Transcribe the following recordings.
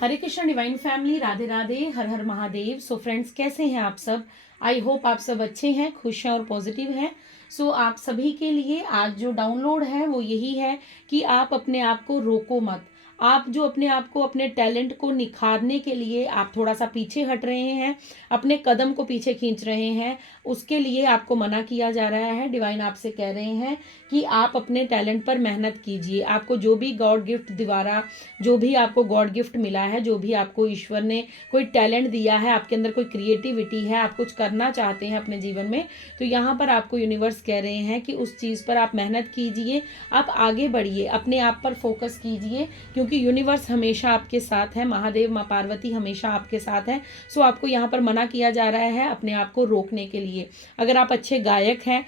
हरे Krishna divine family, Radhe Radhe, हर हर Mahadev. So friends, कैसे हैं आप सब? आई होप आप सब अच्छे हैं, खुश हैं और पॉजिटिव हैं। सो आप सभी के लिए आज जो डाउनलोड है वो यही है कि आप अपने आप को रोको मत। आप जो अपने आप को, अपने टैलेंट को निखारने के लिए आप थोड़ा सा पीछे हट रहे हैं, अपने कदम को पीछे खींच रहे हैं, उसके लिए आपको मना किया जा रहा है। डिवाइन आपसे कह रहे हैं कि आप अपने टैलेंट पर मेहनत कीजिए। आपको जो भी गॉड गिफ्ट द्वारा, जो भी आपको गॉड गिफ्ट मिला है, जो भी आपको ईश्वर ने कोई टैलेंट दिया है, आपके अंदर कोई क्रिएटिविटी है, आप कुछ करना चाहते हैं अपने जीवन में, तो यहाँ पर आपको यूनिवर्स कह रहे हैं कि उस चीज़ पर आप मेहनत कीजिए, आप आगे बढ़िए, अपने आप पर फोकस कीजिए, क्योंकि यूनिवर्स हमेशा आपके साथ है, महादेव माँ पार्वती हमेशा आपके साथ है। सो आपको यहाँ पर मना किया जा रहा है अपने आप को रोकने के लिए। अगर आप अच्छे गायक हैं,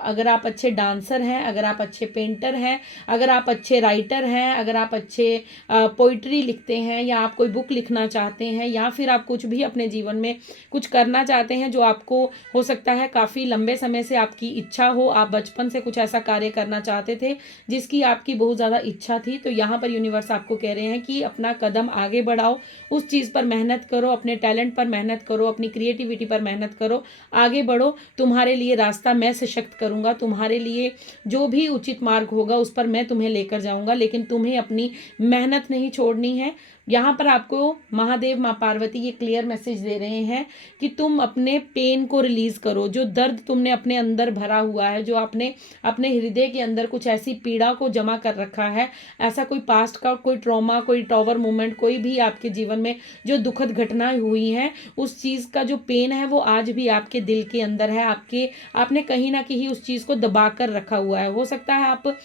अगर आप अच्छे डांसर हैं, अगर आप अच्छे पेंटर हैं, अगर आप अच्छे राइटर हैं, अगर आप अच्छे पोइट्री लिखते हैं, या आप कोई बुक लिखना चाहते हैं, या फिर आप कुछ भी अपने जीवन में कुछ करना चाहते हैं जो आपको हो सकता है काफ़ी लंबे समय से आपकी इच्छा हो, आप बचपन से कुछ ऐसा कार्य करना चाहते थे जिसकी आपकी बहुत ज़्यादा इच्छा थी, तो यहाँ पर यूनिवर्स आपको कह रहे हैं कि अपना कदम आगे बढ़ाओ, उस चीज़ पर मेहनत करो, अपने टैलेंट पर मेहनत करो, अपनी क्रिएटिविटी पर मेहनत करो, आगे बढ़ो। तुम्हारे लिए रास्ता मैं सशक्त करूँगा, तुम्हारे लिए जो भी उचित मार्ग होगा उस पर मैं तुम्हें लेकर जाऊँगा, लेकिन तुम्हें अपनी मेहनत नहीं छोड़नी है। यहाँ पर आपको महादेव माँ पार्वती ये क्लियर मैसेज दे रहे हैं कि तुम अपने पेन को रिलीज करो, जो दर्द तुमने अपने अंदर भरा हुआ है, जो आपने अपने हृदय के अंदर कुछ ऐसी पीड़ा को जमा कर रखा है, ऐसा कोई पास्ट का कोई ट्रॉमा, कोई टॉवर मोमेंट, कोई भी आपके जीवन में जो दुखद घटनाएं हुई हैं, उस चीज़ का जो पेन है वो आज भी आपके दिल के अंदर है। आपने कहीं ना कहीं उस चीज़ को दबा कर रखा हुआ है। हो सकता है आप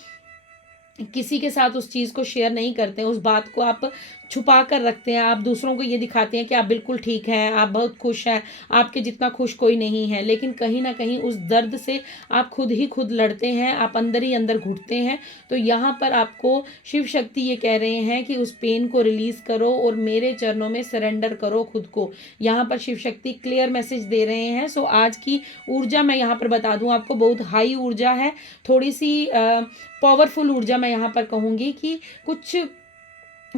किसी के साथ उस चीज़ को शेयर नहीं करते हैं, उस बात को आप छुपा कर रखते हैं, आप दूसरों को ये दिखाते हैं कि आप बिल्कुल ठीक हैं, आप बहुत खुश हैं, आपके जितना खुश कोई नहीं है, लेकिन कहीं ना कहीं उस दर्द से आप खुद ही खुद लड़ते हैं, आप अंदर ही अंदर घुटते हैं। तो यहाँ पर आपको शिव शक्ति ये कह रहे हैं कि उस पेन को रिलीज करो और मेरे चरणों में सरेंडर करो खुद को। यहाँ पर शिव शक्ति क्लियर मैसेज दे रहे हैं। सो आज की ऊर्जा मैं यहाँ पर बता दूँ आपको, बहुत हाई ऊर्जा है, थोड़ी सी पावरफुल ऊर्जा मैं यहाँ पर कहूँगी कि कुछ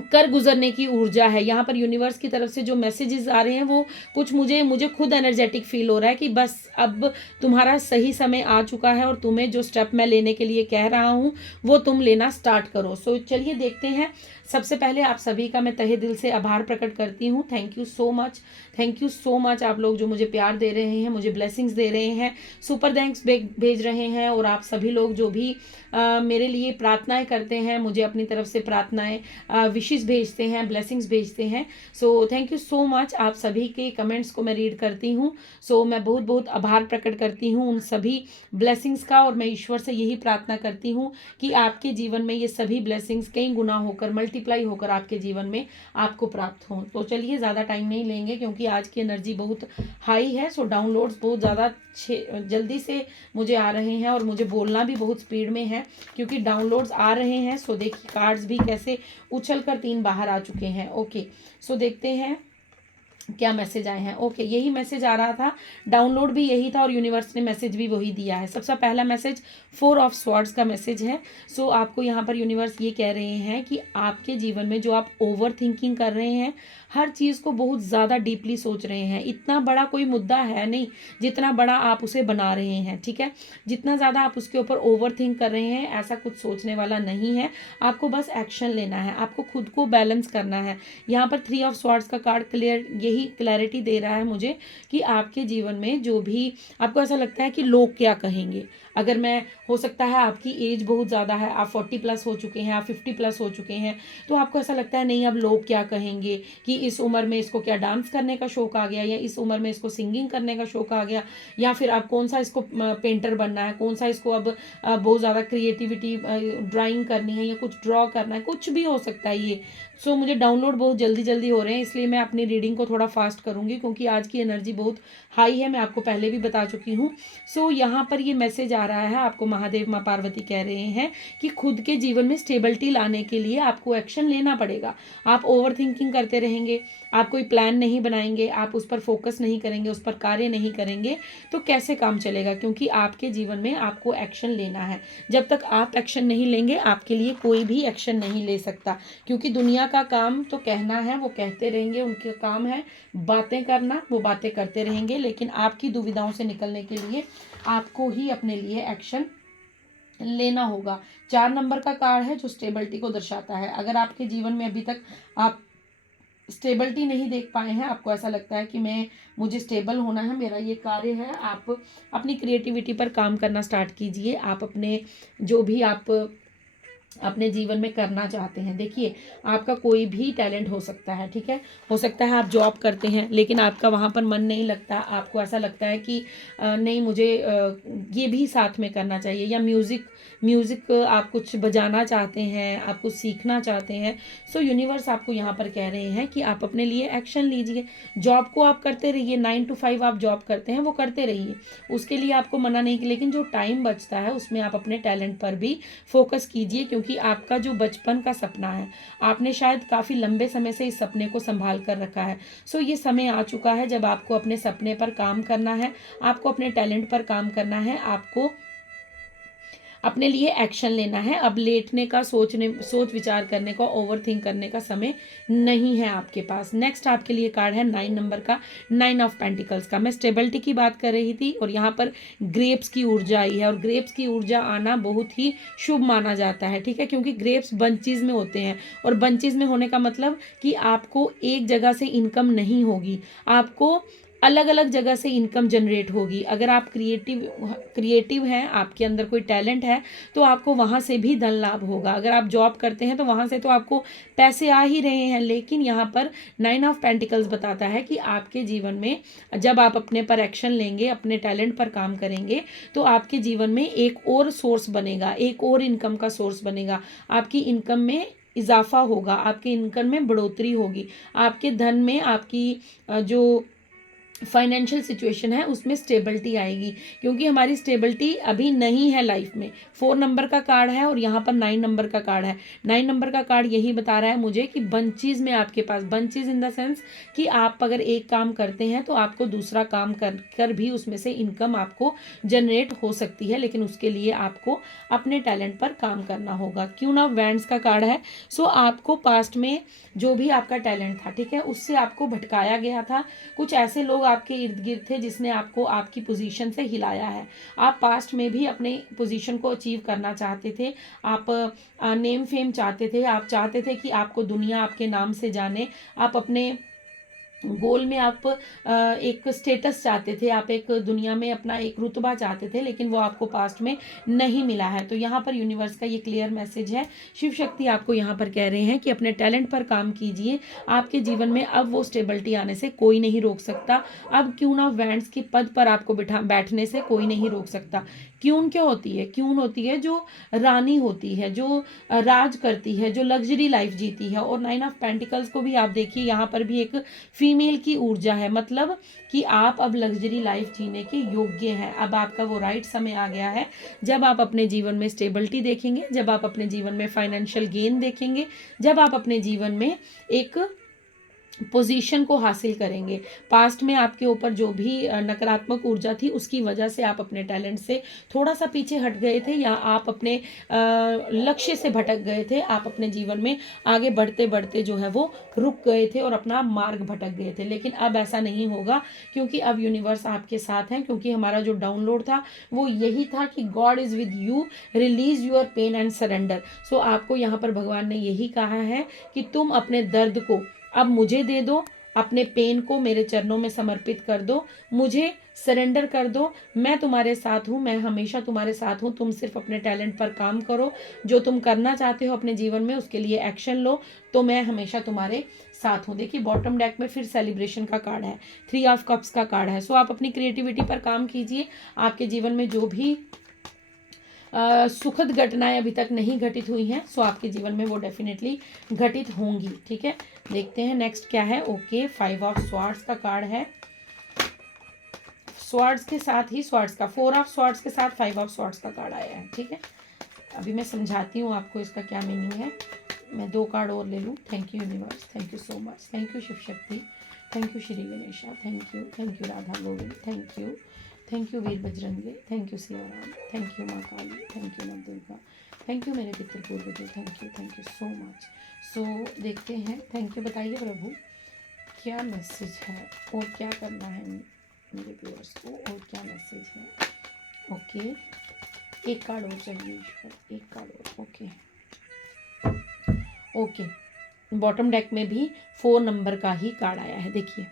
कर गुजरने की ऊर्जा है। यहाँ पर यूनिवर्स की तरफ से जो मैसेजेस आ रहे हैं वो कुछ मुझे खुद एनर्जेटिक फील हो रहा है कि बस अब तुम्हारा सही समय आ चुका है और तुम्हें जो स्टेप मैं लेने के लिए कह रहा हूँ वो तुम लेना स्टार्ट करो। सो चलिए देखते हैं। सबसे पहले आप सभी का मैं तहे दिल से आभार प्रकट करती हूँ। Thank you so much, thank you so much. आप लोग जो मुझे प्यार दे रहे हैं, मुझे ब्लेसिंग्स दे रहे हैं, सुपर थैंक्स भेज रहे हैं, और आप सभी लोग जो भी मेरे लिए प्रार्थनाएं करते हैं, मुझे अपनी तरफ से प्रार्थनाएं विशेष भेजते हैं, ब्लेसिंग्स भेजते हैं। So thank you so much. आप सभी के कमेंट्स को मैं रीड करती हूँ। सो मैं बहुत बहुत आभार प्रकट करती हूँ उन सभी ब्लेसिंग्स का, और मैं ईश्वर से यही प्रार्थना करती हूँ कि आपके जीवन में ये सभी ब्लेसिंग्स कई गुना होकर, मल्टीप्लाई होकर आपके जीवन में आपको प्राप्त हों। तो चलिए ज़्यादा टाइम नहीं लेंगे क्योंकि आज की एनर्जी बहुत हाई है। सो डाउनलोड्स बहुत ज़्यादा जल्दी से मुझे आ रहे हैं और मुझे बोलना भी बहुत स्पीड में है क्योंकि डाउनलोड्स आ रहे हैं। सो देखिए कार्ड्स भी कैसे उछल कर 3 बाहर आ चुके हैं। ओके, सो देखते हैं क्या मैसेज आए हैं। ओके, यही मैसेज आ रहा था, डाउनलोड भी यही था और यूनिवर्स ने मैसेज भी वही दिया है। सबसे पहला मैसेज 4 ऑफ स्वॉर्ड्स का मैसेज है। सो आपको यहाँ पर यूनिवर्स ये कह रहे हैं कि आपके जीवन में जो आप ओवर थिंकिंग कर रहे हैं, हर चीज़ को बहुत ज़्यादा डीपली सोच रहे हैं, इतना बड़ा कोई मुद्दा है नहीं जितना बड़ा आप उसे बना रहे हैं। ठीक है, जितना ज़्यादा आप उसके ऊपर ओवर थिंक कर रहे हैं, ऐसा कुछ सोचने वाला नहीं है। आपको बस एक्शन लेना है, आपको खुद को बैलेंस करना है। यहाँ पर 3 ऑफ स्वॉर्ड्स का कार्ड क्लियर यही क्लैरिटी दे रहा है मुझे कि आपके जीवन में जो भी आपको ऐसा लगता है कि लोग क्या कहेंगे, अगर मैं, हो सकता है आपकी एज बहुत ज़्यादा है, आप 40 प्लस हो चुके हैं, आप 50 प्लस हो चुके हैं, तो आपको ऐसा लगता है नहीं अब लोग क्या कहेंगे, कि इस उम्र में इसको क्या डांस करने का शौक आ गया, या इस उम्र में इसको सिंगिंग करने का शौक आ गया, या फिर अब कौन सा इसको पेंटर बनना है, कौन सा इसको अब बहुत ज़्यादा क्रिएटिविटी ड्राइंग करनी है या कुछ ड्रॉ करना है, कुछ भी हो सकता है ये। सो मुझे डाउनलोड बहुत जल्दी जल्दी हो रहे हैं, इसलिए मैं अपनी रीडिंग को थोड़ा फास्ट करूँगी क्योंकि आज की एनर्जी बहुत हाई है, मैं आपको पहले भी बता चुकी हूँ। सो यहाँ पर ये मैसेज आ रहा है, आपको महादेव माँ पार्वती कह रहे हैं कि खुद के जीवन में स्टेबिलिटी लाने के लिए आपको एक्शन लेना पड़ेगा। आप ओवर थिंकिंग करते रहेंगे, आप कोई प्लान नहीं बनाएंगे, आप उस पर फोकस नहीं करेंगे, उस पर कार्य नहीं करेंगे, तो कैसे काम चलेगा? क्योंकि आपके जीवन में आपको एक्शन लेना है। जब तक आप एक्शन नहीं लेंगे, आपके लिए कोई भी एक्शन नहीं ले सकता, क्योंकि दुनिया का काम तो कहना है, वो कहते रहेंगे, उनका काम है बातें करना, वो बातें करते रहेंगे, लेकिन आपकी दुविधाओं से निकलने के लिए आपको ही अपने लिए एक्शन लेना होगा। 4 नंबर का कार्ड है जो स्टेबिलिटी को दर्शाता है। अगर आपके जीवन में अभी तक आप स्टेबिलिटी नहीं देख पाए हैं, आपको ऐसा लगता है कि मुझे स्टेबल होना है, मेरा ये कार्य है, आप अपनी क्रिएटिविटी पर काम करना स्टार्ट कीजिए। आप अपने जो भी आप अपने जीवन में करना चाहते हैं, देखिए आपका कोई भी टैलेंट हो सकता है, ठीक है। हो सकता है आप जॉब करते हैं लेकिन आपका वहाँ पर मन नहीं लगता, आपको ऐसा लगता है कि नहीं मुझे ये भी साथ में करना चाहिए, या म्यूज़िक आप कुछ बजाना चाहते हैं, आप कुछ सीखना चाहते हैं। सो यूनिवर्स आपको यहाँ पर कह रहे हैं कि आप अपने लिए एक्शन लीजिए। जॉब को आप करते रहिए, 9 to 5 आप जॉब करते हैं वो करते रहिए, उसके लिए आपको मना नहीं, लेकिन जो टाइम बचता है उसमें आप अपने टैलेंट पर भी फोकस कीजिए, क्योंकि आपका जो बचपन का सपना है, आपने शायद काफ़ी लंबे समय से इस सपने को संभाल कर रखा है। सो ये समय आ चुका है जब आपको अपने सपने पर काम करना है, आपको अपने टैलेंट पर काम करना है, आपको अपने लिए एक्शन लेना है। अब लेटने का, सोच विचार करने का, ओवर थिंक करने का समय नहीं है आपके पास। नेक्स्ट आपके लिए कार्ड है 9 नंबर का, 9 ऑफ पेंटिकल्स का। मैं स्टेबिलिटी की बात कर रही थी और यहाँ पर ग्रेप्स की ऊर्जा आई है, और ग्रेप्स की ऊर्जा आना बहुत ही शुभ माना जाता है, ठीक है, क्योंकि ग्रेप्स बंचीज में होते हैं, और बंचीज में होने का मतलब कि आपको एक जगह से इनकम नहीं होगी, आपको अलग अलग जगह से इनकम जनरेट होगी। अगर आप क्रिएटिव हैं, आपके अंदर कोई टैलेंट है, तो आपको वहाँ से भी धन लाभ होगा। अगर आप जॉब करते हैं तो वहाँ से तो आपको पैसे आ ही रहे हैं, लेकिन यहाँ पर 9 ऑफ पेंटिकल्स बताता है कि आपके जीवन में जब आप अपने पर एक्शन लेंगे, अपने टैलेंट पर काम करेंगे, तो आपके जीवन में एक और सोर्स बनेगा, एक और इनकम का सोर्स बनेगा, आपकी इनकम में इजाफा होगा, आपके इनकम में बढ़ोतरी होगी, आपके धन में, आपकी जो फाइनेंशियल सिचुएशन है उसमें स्टेबिलिटी आएगी, क्योंकि हमारी स्टेबिलिटी अभी नहीं है लाइफ में। 4 नंबर का कार्ड है और यहाँ पर 9 नंबर का कार्ड है। 9 नंबर का कार्ड यही बता रहा है मुझे कि बंचीज में आपके पास, बंचीज इन द सेंस कि आप अगर एक काम करते हैं तो आपको दूसरा काम कर भी उसमें से इनकम आपको जनरेट हो सकती है, लेकिन उसके लिए आपको अपने टैलेंट पर काम करना होगा। क्वीन ऑफ वैंड्स का कार्ड है। सो आपको पास्ट में जो भी आपका टैलेंट था, ठीक है, उससे आपको भटकाया गया था, कुछ ऐसे लोग आपके इर्द गिर्द थे जिसने आपको आपकी पोजीशन से हिलाया है। आप पास्ट में भी अपने पोजीशन को अचीव करना चाहते थे, आप नेम फेम चाहते थे, आप चाहते थे कि आपको दुनिया आपके नाम से जाने, आप अपने गोल में आप एक स्टेटस चाहते थे, आप एक दुनिया में अपना एक रुतबा चाहते थे, लेकिन वो आपको पास्ट में नहीं मिला है। तो यहाँ पर यूनिवर्स का ये क्लियर मैसेज है, शिव शक्ति आपको यहाँ पर कह रहे हैं कि अपने टैलेंट पर काम कीजिए। आपके जीवन में अब वो स्टेबिलिटी आने से कोई नहीं रोक सकता। अब क्वीन ऑफ वैंड्स के पद पर आपको बैठने से कोई नहीं रोक सकता। क्वीन क्या होती है? क्वीन होती है जो रानी होती है, जो राज करती है, जो लग्जरी लाइफ जीती है। और 9 ऑफ पेंटिकल्स को भी आप देखिए, यहाँ पर भी एक फीमेल की ऊर्जा है, मतलब कि आप अब लग्जरी लाइफ जीने के योग्य हैं। अब आपका वो राइट समय आ गया है जब आप अपने जीवन में स्टेबिलिटी देखेंगे, जब आप अपने जीवन में फाइनेंशियल गेन देखेंगे, जब आप अपने जीवन में एक पोजीशन को हासिल करेंगे। पास्ट में आपके ऊपर जो भी नकारात्मक ऊर्जा थी उसकी वजह से आप अपने टैलेंट से थोड़ा सा पीछे हट गए थे, या आप अपने लक्ष्य से भटक गए थे, आप अपने जीवन में आगे बढ़ते बढ़ते जो है वो रुक गए थे और अपना मार्ग भटक गए थे। लेकिन अब ऐसा नहीं होगा, क्योंकि अब यूनिवर्स आपके साथ है, क्योंकि हमारा जो डाउनलोड था वो यही था कि God is with you, release your pain and surrender. So आपको यहाँ पर भगवान ने यही कहा है कि तुम अपने दर्द को अब मुझे दे दो, अपने पेन को मेरे चरणों में समर्पित कर दो, मुझे सरेंडर कर दो। मैं तुम्हारे साथ हूँ, मैं हमेशा तुम्हारे साथ हूँ। तुम सिर्फ अपने टैलेंट पर काम करो, जो तुम करना चाहते हो अपने जीवन में उसके लिए एक्शन लो, तो मैं हमेशा तुम्हारे साथ हूँ। देखिए बॉटम डेक में फिर सेलिब्रेशन का कार्ड है, 3 ऑफ कप्स का कार्ड है। सो आप अपनी क्रिएटिविटी पर काम कीजिए। आपके जीवन में जो भी सुखद घटनाएं अभी तक नहीं घटित हुई हैं, सो आपके जीवन में वो डेफिनेटली घटित होंगी, ठीक है। देखते हैं नेक्स्ट क्या है। ओके, 5 ऑफ स्वॉर्ड्स का कार्ड है। स्वॉर्ड्स के साथ ही स्वॉर्ड्स का, 4 ऑफ स्वॉर्ड्स के साथ 5 ऑफ स्वॉर्ड्स का कार्ड आया है। ठीक है, अभी मैं समझाती हूँ आपको इसका क्या मीनिंग है। मैं 2 कार्ड और ले लूँ। Thank you universe, thank you so much, thank you Shiv Shakti, thank you Shri Ganesha, thank you Radha Govind, thank you Veer Bajrange, thank you Siya Ram, thank you माँ काली, थैंक यू माँ दुर्गा, थैंक यू मेरे पितृ पूर्वजों, थैंक यू सो मच। सो देखते हैं, थैंक यू। बताइए प्रभु क्या मैसेज है और क्या करना है मेरे व्यूअर्स को, और क्या मैसेज है। ओके, एक कार्ड और चाहिए ईश्वर, एक कार्ड और। ओके, बॉटम डेक में भी 4 नंबर का ही कार्ड आया है, देखिए।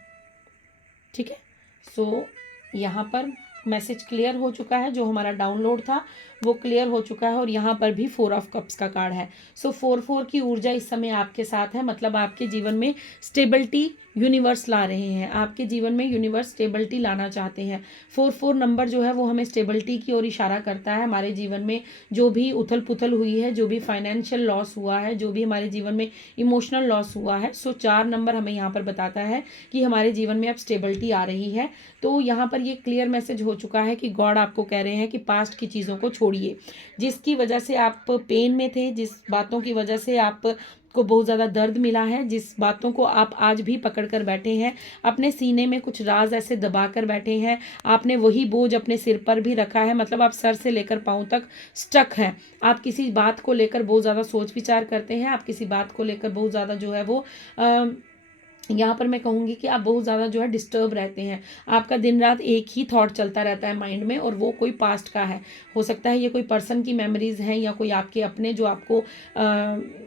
ठीक है, सो यहाँ पर मैसेज क्लियर हो चुका है, जो हमारा डाउनलोड था वो क्लियर हो चुका है, और यहाँ पर भी 4 ऑफ कप्स का कार्ड है। सो 4 की ऊर्जा इस समय आपके साथ है, मतलब आपके जीवन में स्टेबिलिटी यूनिवर्स ला रहे हैं, आपके जीवन में यूनिवर्स स्टेबिलिटी लाना चाहते हैं। 4 नंबर जो है वो हमें स्टेबिलिटी की ओर इशारा करता है। हमारे जीवन में जो भी उथल पुथल हुई है, जो भी फाइनेंशियल लॉस हुआ है, जो भी हमारे जीवन में इमोशनल लॉस हुआ है, सो 4 नंबर हमें यहाँ पर बताता है कि हमारे जीवन में अब स्टेबिलिटी आ रही है। तो यहाँ पर ये क्लियर मैसेज हो चुका है कि गॉड आपको कह रहे हैं कि पास्ट की चीज़ों को छोड़िए, जिसकी वजह से आप पेन में थे, जिस बातों की वजह से आप को बहुत ज़्यादा दर्द मिला है, जिस बातों को आप आज भी पकड़ कर बैठे हैं, अपने सीने में कुछ राज ऐसे दबा कर बैठे हैं, आपने वही बोझ अपने सिर पर भी रखा है, मतलब आप सर से लेकर पाँव तक स्टक हैं। आप किसी बात को लेकर बहुत ज़्यादा सोच विचार करते हैं, आप किसी बात को लेकर बहुत ज़्यादा जो है वो यहाँ पर मैं कहूँगी कि आप बहुत ज़्यादा जो है डिस्टर्ब रहते हैं। आपका दिन रात एक ही थॉट चलता रहता है माइंड में, और वो कोई पास्ट का है, हो सकता है ये कोई पर्सन की मेमोरीज हैं, या कोई आपके अपने जो आपको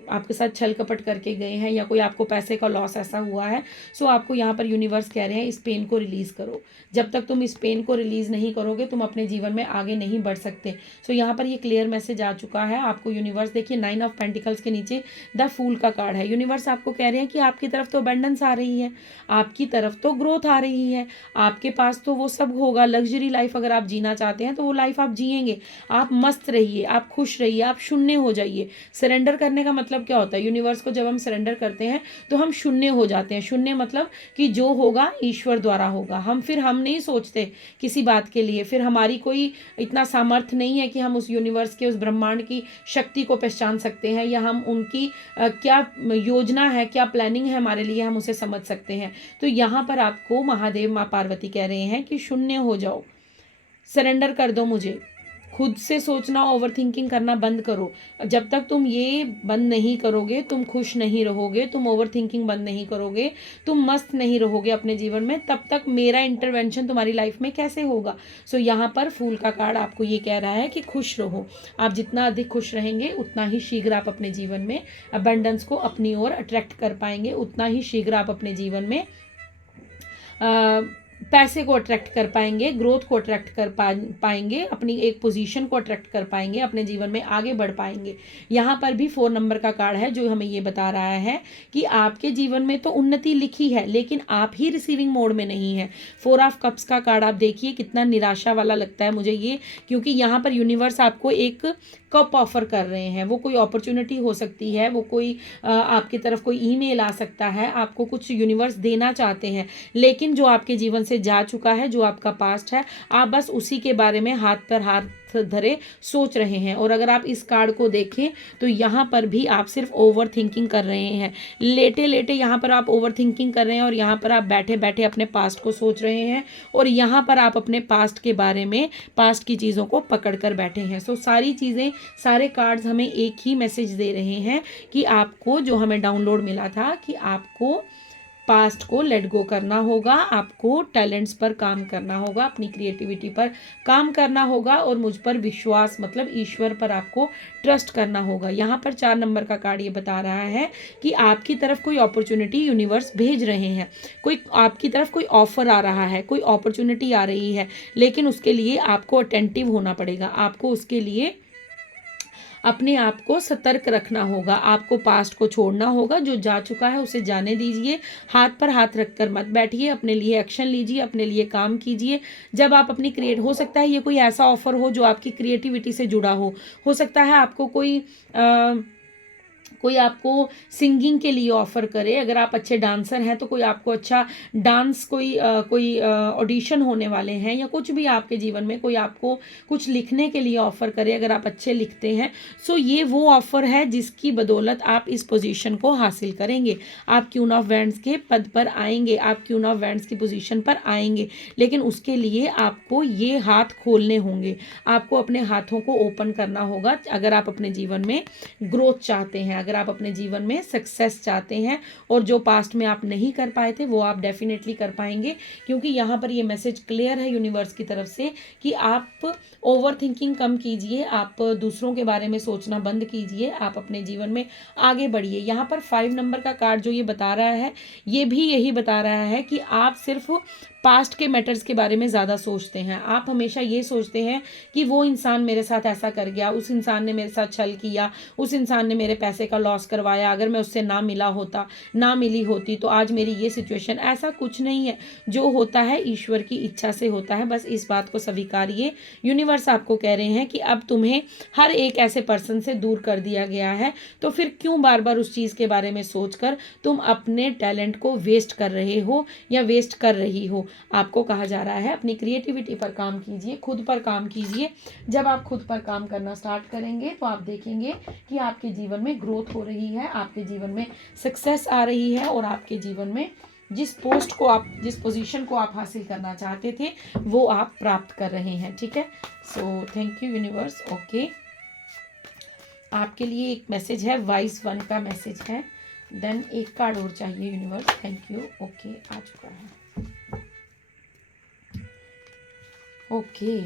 आपके साथ छल कपट करके गए हैं, या कोई आपको पैसे का लॉस ऐसा हुआ है। सो आपको यहाँ पर यूनिवर्स कह रहे हैं इस पेन को रिलीज़ करो। जब तक तुम इस पेन को रिलीज़ नहीं करोगे, तुम अपने जीवन में आगे नहीं बढ़ सकते। सो यहाँ पर ये क्लियर मैसेज आ चुका है आपको। यूनिवर्स देखिए 9 ऑफ पेंटिकल्स के नीचे द फूल का कार्ड है। यूनिवर्स आपको कह रहे हैं कि आपकी तरफ तो अबंडेंस आ रही है, आपकी तरफ तो ग्रोथ आ रही है, आपके पास तो वो सब होगा। लग्जरी लाइफ अगर आप जीना चाहते हैं तो वो लाइफ आप जिएंगे। आप मस्त रहिए, आप खुश रहिए, आप शून्य हो जाइए। सरेंडर करने का मतलब क्या होता है? यूनिवर्स को जब हम सरेंडर करते हैं तो हम शून्य हो जाते हैं। शून्य मतलब कि जो होगा ईश्वर द्वारा होगा। हम नहीं सोचते किसी बात के लिए, फिर हमारी कोई इतना सामर्थ्य नहीं है कि हम उस यूनिवर्स के, उस ब्रह्मांड की शक्ति को पहचान सकते हैं, या हम उनकी क्या योजना है, क्या प्लानिंग है हमारे लिए, हम उसे समझ सकते हैं। तो यहाँ पर आपको महादेव माँ पार्वती कह रहे हैं कि शून्य हो जाओ, सरेंडर कर दो मुझे। खुद से सोचना, ओवर थिंकिंग करना बंद करो। जब तक तुम ये बंद नहीं करोगे, तुम खुश नहीं रहोगे, तुम ओवर थिंकिंग बंद नहीं करोगे, तुम मस्त नहीं रहोगे अपने जीवन में, तब तक मेरा इंटरवेंशन तुम्हारी लाइफ में कैसे होगा। सो यहाँ पर फूल का कार्ड आपको ये कह रहा है कि खुश रहो। आप जितना अधिक खुश रहेंगे, उतना ही शीघ्र आप अपने जीवन में अबंडेंस को अपनी ओर अट्रैक्ट कर पाएंगे, उतना ही शीघ्र आप अपने जीवन में पैसे को अट्रैक्ट कर पाएंगे, ग्रोथ को अट्रैक्ट कर पाएंगे, अपनी एक पोजीशन को अट्रैक्ट कर पाएंगे, अपने जीवन में आगे बढ़ पाएंगे। यहाँ पर भी 4 नंबर का कार्ड है जो हमें ये बता रहा है कि आपके जीवन में तो उन्नति लिखी है, लेकिन आप ही रिसीविंग मोड में नहीं है। 4 ऑफ कप्स का कार्ड आप देखिए कितना निराशा वाला लगता है मुझे ये, क्योंकि यहाँ पर यूनिवर्स आपको एक कप ऑफर कर रहे हैं। वो कोई अपॉर्चुनिटी हो सकती है, वो कोई आपकी तरफ कोई ईमेल आ सकता है, आपको कुछ यूनिवर्स देना चाहते हैं, लेकिन जो आपके जीवन से जा चुका है, जो आपका पास्ट है, आप बस उसी के बारे में हाथ पर हाथ धरे सोच रहे हैं। और अगर आप इस कार्ड को देखें तो यहाँ पर भी आप सिर्फ ओवर थिंकिंग कर रहे हैं। लेटे लेटे यहाँ पर आप ओवर थिंकिंग कर रहे हैं, और यहाँ पर आप बैठे बैठे अपने पास्ट को सोच रहे हैं, और यहाँ पर आप अपने पास्ट के बारे में, पास्ट की चीज़ों को पकड़ कर बैठे हैं। सो सारी चीज़ें, सारे कार्ड्स हमें एक ही मैसेज दे रहे हैं कि आपको, जो हमें डाउनलोड मिला था, कि आपको पास्ट को लेट गो करना होगा, आपको टैलेंट्स पर काम करना होगा, अपनी क्रिएटिविटी पर काम करना होगा, और मुझ पर विश्वास, मतलब ईश्वर पर आपको ट्रस्ट करना होगा। यहाँ पर 4 नंबर का कार्ड ये बता रहा है कि आपकी तरफ कोई अपॉर्चुनिटी यूनिवर्स भेज रहे हैं, कोई आपकी तरफ कोई ऑफर आ रहा है, कोई अपॉर्चुनिटी आ रही है, लेकिन उसके लिए आपको अटेंटिव होना पड़ेगा। आपको उसके लिए अपने आप को सतर्क रखना होगा, आपको पास्ट को छोड़ना होगा। जो जा चुका है उसे जाने दीजिए, हाथ पर हाथ रखकर मत बैठिए, अपने लिए एक्शन लीजिए, अपने लिए काम कीजिए। जब आप अपनी हो सकता है ये कोई ऐसा ऑफर हो जो आपकी क्रिएटिविटी से जुड़ा हो सकता है आपको कोई कोई आपको सिंगिंग के लिए ऑफ़र करे, अगर आप अच्छे डांसर हैं तो कोई आपको अच्छा डांस कोई ऑडिशन होने वाले हैं, या कुछ भी आपके जीवन में कोई आपको कुछ लिखने के लिए ऑफ़र करे, अगर आप अच्छे लिखते हैं। सो ये वो ऑफ़र है जिसकी बदौलत आप इस पोजीशन को हासिल करेंगे। आप क्वीन ऑफ वैंड्स के पद पर आएंगे, आप क्वीन ऑफ वैंड्स की पोजीशन पर आएंगे, लेकिन उसके लिए आपको ये हाथ खोलने होंगे, आपको अपने हाथों को ओपन करना होगा। अगर आप अपने जीवन में ग्रोथ चाहते हैं, अगर आप अपने जीवन में सक्सेस चाहते हैं, और जो पास्ट में आप नहीं कर पाए थे वो आप डेफिनेटली कर पाएंगे, क्योंकि यहाँ पर ये मैसेज क्लियर है यूनिवर्स की तरफ से कि आप ओवर थिंकिंग कम कीजिए, आप दूसरों के बारे में सोचना बंद कीजिए, आप अपने जीवन में आगे बढ़िए। यहाँ पर 5 नंबर का कार्ड जो ये बता रहा है, ये भी यही बता रहा है कि आप सिर्फ पास्ट के मैटर्स के बारे में ज़्यादा सोचते हैं। आप हमेशा ये सोचते हैं कि वो इंसान मेरे साथ ऐसा कर गया, उस इंसान ने मेरे साथ छल किया, उस इंसान ने मेरे पैसे का लॉस करवाया, अगर मैं उससे ना मिली होती तो आज मेरी ये सिचुएशन। ऐसा कुछ नहीं है, जो होता है ईश्वर की इच्छा से होता है, बस इस बात को स्वीकारिए। यूनिवर्स आपको कह रहे हैं कि अब तुम्हें हर एक ऐसे पर्सन से दूर कर दिया गया है, तो फिर क्यों बार बार उस चीज़ के बारे में सोचकर तुम अपने टैलेंट को वेस्ट कर रहे हो या वेस्ट कर रही हो। आपको कहा जा रहा है अपनी क्रिएटिविटी पर काम कीजिए, खुद पर काम कीजिए। जब आप खुद पर काम करना स्टार्ट करेंगे तो आप देखेंगे कि आपके जीवन में ग्रोथ हो रही है, आपके जीवन में सक्सेस आ रही है, और आपके जीवन में जिस पोजीशन को आप हासिल करना चाहते थे वो आप प्राप्त कर रहे हैं। ठीक है, so thank you universe. Okay, आपके लिए एक मैसेज है, वाइज 1 का मैसेज है। देन एक कार्ड और चाहिए यूनिवर्स। Thank you. ओके, आ चुका है। ओके,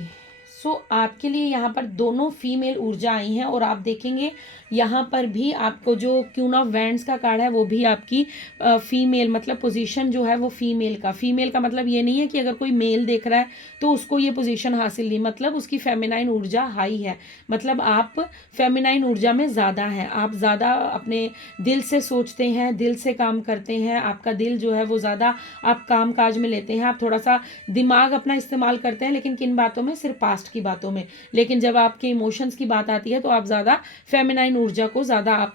सो आपके लिए यहाँ पर दोनों फीमेल ऊर्जा आई हैं, और आप देखेंगे यहाँ पर भी आपको जो क्वीन ऑफ वैंड्स का कार्ड है वो भी आपकी फीमेल, मतलब पोजीशन जो है वो फीमेल का मतलब ये नहीं है कि अगर कोई मेल देख रहा है तो उसको ये पोजीशन हासिल नहीं, मतलब उसकी फेमिनाइन ऊर्जा हाई है, मतलब आप फेमिनाइन ऊर्जा में ज़्यादा हैं, आप ज़्यादा अपने दिल से सोचते हैं, दिल से काम करते हैं, आपका दिल जो है वो ज़्यादा आप काम काज में लेते हैं, आप थोड़ा सा दिमाग अपना इस्तेमाल करते हैं, लेकिन किन बातों में, सिर्फ पास्ट की बातों में। लेकिन जब आपके इमोशंस की बात आती है तो आप ज़्यादा फेमिनाइन ऊर्जा को ज़्यादा आप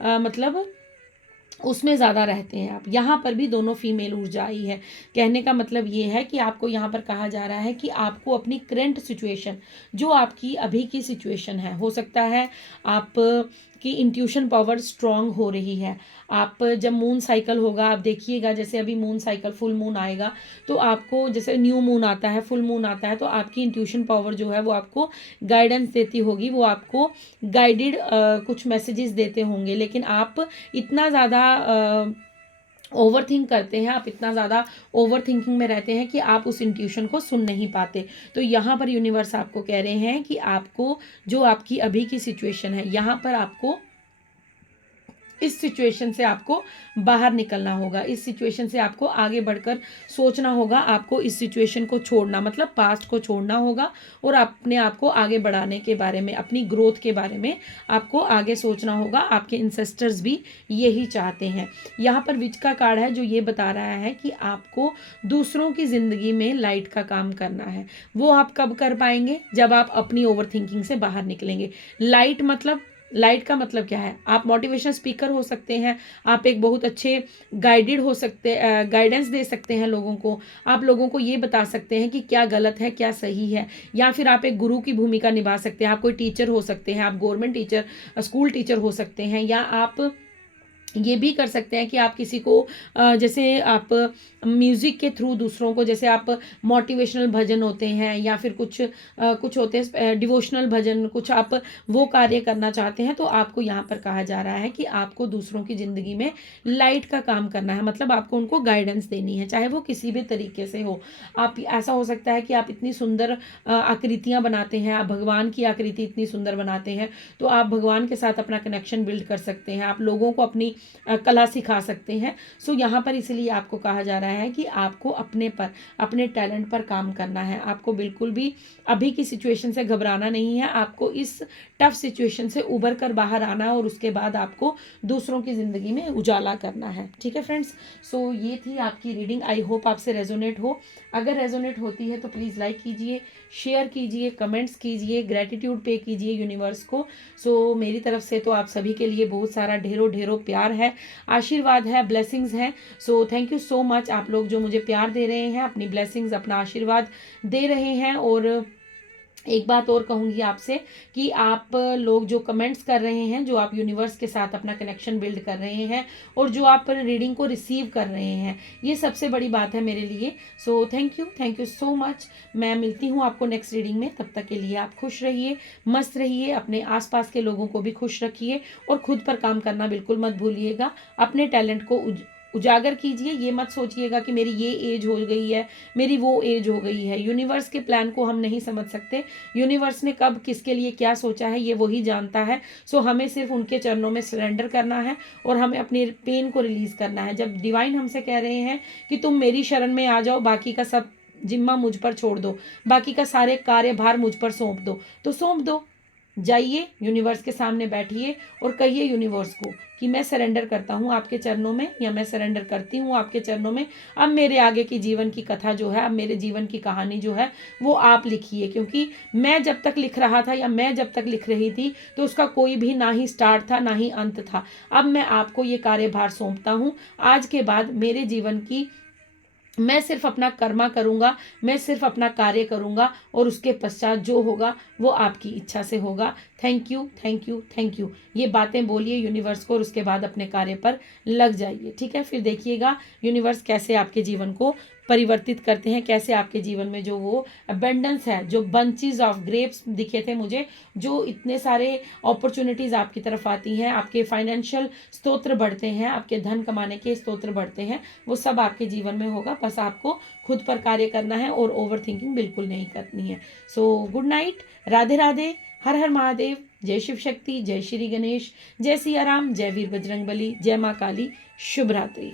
मतलब उसमें ज़्यादा रहते हैं आप। यहाँ पर भी दोनों फीमेल ऊर्जा आई है। कहने का मतलब ये है कि आपको यहाँ पर कहा जा रहा है कि आपको अपनी करंट सिचुएशन, जो आपकी अभी की सिचुएशन है, हो सकता है आप की इंट्यूशन पावर स्ट्रांग हो रही है। आप जब मून साइकिल होगा, आप देखिएगा, जैसे अभी मून साइकिल, फुल मून आएगा तो आपको, जैसे न्यू मून आता है, फुल मून आता है, तो आपकी इंट्यूशन पावर जो है वो आपको गाइडेंस देती होगी, वो आपको गाइडेड कुछ मैसेजेस देते होंगे, लेकिन आप इतना ज़्यादा ओवर थिंक करते हैं, आप इतना ज़्यादा ओवर थिंकिंग में रहते हैं कि आप उस इंट्यूशन को सुन नहीं पाते। तो यहाँ पर यूनिवर्स आपको कह रहे हैं कि आपको जो आपकी अभी की सिचुएशन है, यहाँ पर आपको इस सिचुएशन से आपको बाहर निकलना होगा, इस सिचुएशन से आपको आगे बढ़कर सोचना होगा, आपको इस सिचुएशन को छोड़ना, मतलब पास्ट को छोड़ना होगा, और अपने आप को आगे बढ़ाने के बारे में, अपनी ग्रोथ के बारे में आपको आगे सोचना होगा। आपके इंसेस्टर्स भी यही चाहते हैं। यहाँ पर विच का कार्ड है जो ये बता रहा है कि आपको दूसरों की ज़िंदगी में लाइट का काम करना है। वो आप कब कर पाएंगे? जब आप अपनी ओवर थिंकिंग से बाहर निकलेंगे। लाइट का मतलब क्या है? आप मोटिवेशनल स्पीकर हो सकते हैं, आप एक बहुत अच्छे गाइडेंस दे सकते हैं लोगों को, आप लोगों को ये बता सकते हैं कि क्या गलत है क्या सही है, या फिर आप एक गुरु की भूमिका निभा सकते हैं, आप कोई टीचर हो सकते हैं, आप गवर्नमेंट टीचर, स्कूल टीचर हो सकते हैं, या आप ये भी कर सकते हैं कि आप किसी को जैसे आप म्यूज़िक के थ्रू दूसरों को, जैसे आप मोटिवेशनल भजन होते हैं, या फिर कुछ होते हैं डिवोशनल भजन, कुछ आप वो कार्य करना चाहते हैं, तो आपको यहाँ पर कहा जा रहा है कि आपको दूसरों की ज़िंदगी में लाइट का काम करना है, मतलब आपको उनको गाइडेंस देनी है, चाहे वो किसी भी तरीके से हो। आप, ऐसा हो सकता है कि आप इतनी सुंदर आकृतियाँ बनाते हैं, आप भगवान की आकृति इतनी सुंदर बनाते हैं, तो आप भगवान के साथ अपना कनेक्शन बिल्ड कर सकते हैं। आप लोगों को अपनी कला सिखा सकते हैं। सो यहाँ पर इसलिए आपको कहा जा रहा है कि आपको अपने टैलेंट पर काम करना है। आपको बिल्कुल भी अभी की सिचुएशन से घबराना नहीं है। आपको इस टफ सिचुएशन से उभर कर बाहर आना है और उसके बाद आपको दूसरों की ज़िंदगी में उजाला करना है। ठीक है फ्रेंड्स, सो ये थी आपकी रीडिंग। आई होप आपसे रेजोनेट हो। अगर रेजोनेट होती है तो प्लीज़ लाइक कीजिए, शेयर कीजिए, कमेंट्स कीजिए, ग्रेटिट्यूड पे कीजिए यूनिवर्स को। सो मेरी तरफ से तो आप सभी के लिए बहुत सारा ढेरों ढेरों प्यार है, आशीर्वाद है, ब्लेसिंग्स हैं। So thank you so much आप लोग जो मुझे प्यार दे रहे हैं, अपनी ब्लेसिंग्स, अपना आशीर्वाद दे रहे हैं। और एक बात और कहूँगी आपसे कि आप लोग जो कमेंट्स कर रहे हैं, जो आप यूनिवर्स के साथ अपना कनेक्शन बिल्ड कर रहे हैं और जो आप रीडिंग को रिसीव कर रहे हैं, ये सबसे बड़ी बात है मेरे लिए। So thank you so much. मैं मिलती हूँ आपको नेक्स्ट रीडिंग में। तब तक के लिए आप खुश रहिए, मस्त रहिए, अपने आसपास के लोगों को भी खुश रखिए और खुद पर काम करना बिल्कुल मत भूलिएगा। अपने टैलेंट को उजागर कीजिए। ये मत सोचिएगा कि मेरी ये एज हो गई है, मेरी वो एज हो गई है। यूनिवर्स के प्लान को हम नहीं समझ सकते। यूनिवर्स ने कब किसके लिए क्या सोचा है ये वही जानता है। सो हमें सिर्फ उनके चरणों में सरेंडर करना है और हमें अपनी पेन को रिलीज करना है। जब डिवाइन हमसे कह रहे हैं कि तुम मेरी शरण में आ जाओ, बाकी का सब जिम्मा मुझ पर छोड़ दो, बाकी का सारे कार्यभार मुझ पर सौंप दो, तो सौंप दो। जाइए यूनिवर्स के सामने बैठिए और कहिए यूनिवर्स को कि मैं सरेंडर करता हूँ आपके चरणों में, या मैं सरेंडर करती हूँ आपके चरणों में। अब मेरे आगे की जीवन की कथा जो है, अब मेरे जीवन की कहानी जो है वो आप लिखिए। क्योंकि मैं जब तक लिख रहा था या मैं जब तक लिख रही थी तो उसका कोई भी ना ही स्टार्ट था ना ही अंत था। अब मैं आपको ये कार्यभार सौंपता हूँ। आज के बाद मेरे जीवन की मैं सिर्फ अपना कर्मा करूँगा, मैं सिर्फ अपना कार्य करूँगा और उसके पश्चात जो होगा वो आपकी इच्छा से होगा। Thank you thank you thank you. ये बातें बोलिए यूनिवर्स को और उसके बाद अपने कार्य पर लग जाइए। ठीक है, फिर देखिएगा यूनिवर्स कैसे आपके जीवन को परिवर्तित करते हैं, कैसे आपके जीवन में जो वो अबेंडेंस है, जो बंचेस ऑफ ग्रेप्स दिखे थे मुझे, जो इतने सारे अपॉर्चुनिटीज आपकी तरफ आती हैं, आपके फाइनेंशियल स्तोत्र बढ़ते हैं, आपके धन कमाने के स्तोत्र बढ़ते हैं, वो सब आपके जीवन में होगा। बस आपको खुद पर कार्य करना है और ओवर थिंकिंग बिल्कुल नहीं करनी है। So good night, Radhe Radhe, हर हर महादेव, जय शिव शक्ति, जय श्री गणेश, जय सिया राम, जय वीर बजरंग बली, जय माँ काली, शुभ रात्रि।